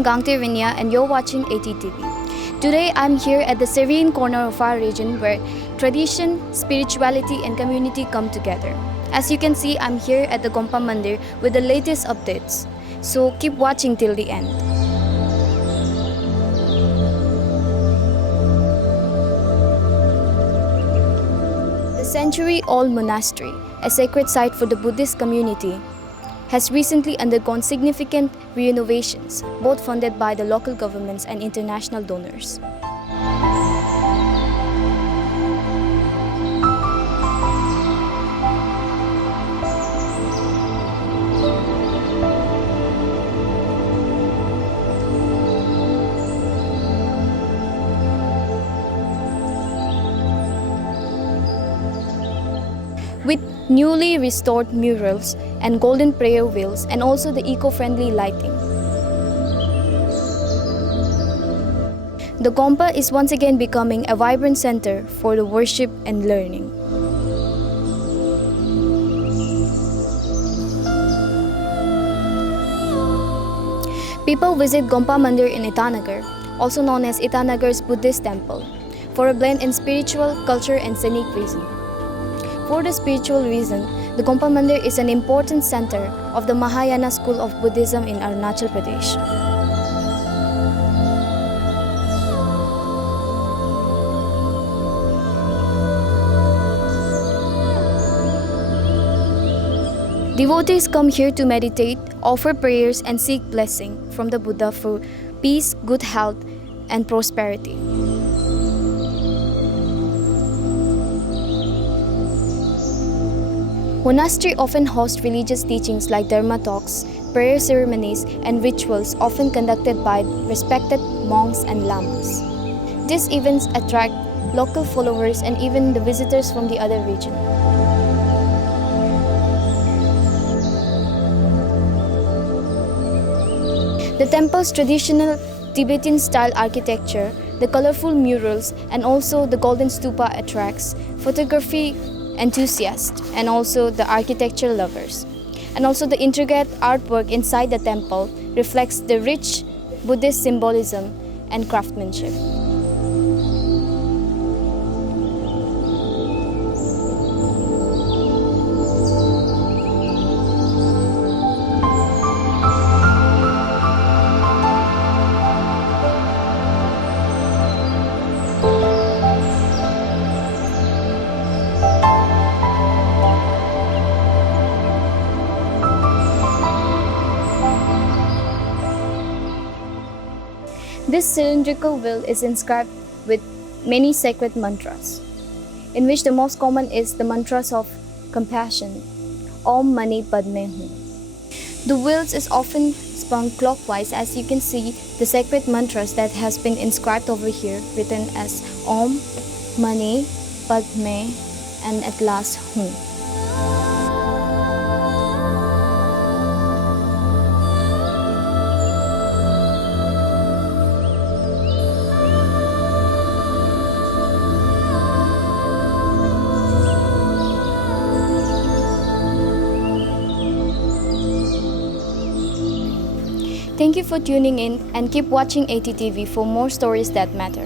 I'm Gangte Vinya and you're watching ATTV. Today I'm here at the serene corner of our region where tradition, spirituality and community come together. As you can see, I'm here at the Gompa Mandir with the latest updates. So keep watching till the end. The century-old monastery, a sacred site for the Buddhist community, has recently undergone significant renovations, both funded by the local governments and international donors. With newly restored murals and golden prayer wheels and also the eco-friendly lighting. The Gompa is once again becoming a vibrant center for the worship and learning. People visit Gompa Mandir in Itanagar, also known as Itanagar's Buddhist temple, for a blend in spiritual, culture and scenic reason. For the spiritual reason, the Gompa Mandir is an important center of the Mahayana school of Buddhism in Arunachal Pradesh. Devotees come here to meditate, offer prayers and seek blessing from the Buddha for peace, good health and prosperity. Monastery often hosts religious teachings like dharma talks, prayer ceremonies, and rituals often conducted by respected monks and lamas. These events attract local followers and even the visitors from the other region. The temple's traditional Tibetan-style architecture, the colorful murals, and also the golden stupa attracts photography enthusiasts and also the architecture lovers. And also the intricate artwork inside the temple reflects the rich Buddhist symbolism and craftsmanship. This cylindrical wheel is inscribed with many sacred mantras, in which the most common is the mantras of compassion, Om Mani Padme Hum. The wheels is often spun clockwise, as you can see the sacred mantras that has been inscribed over here, written as Om Mani Padme and at last Hum. Thank you for tuning in and keep watching ATTV for more stories that matter.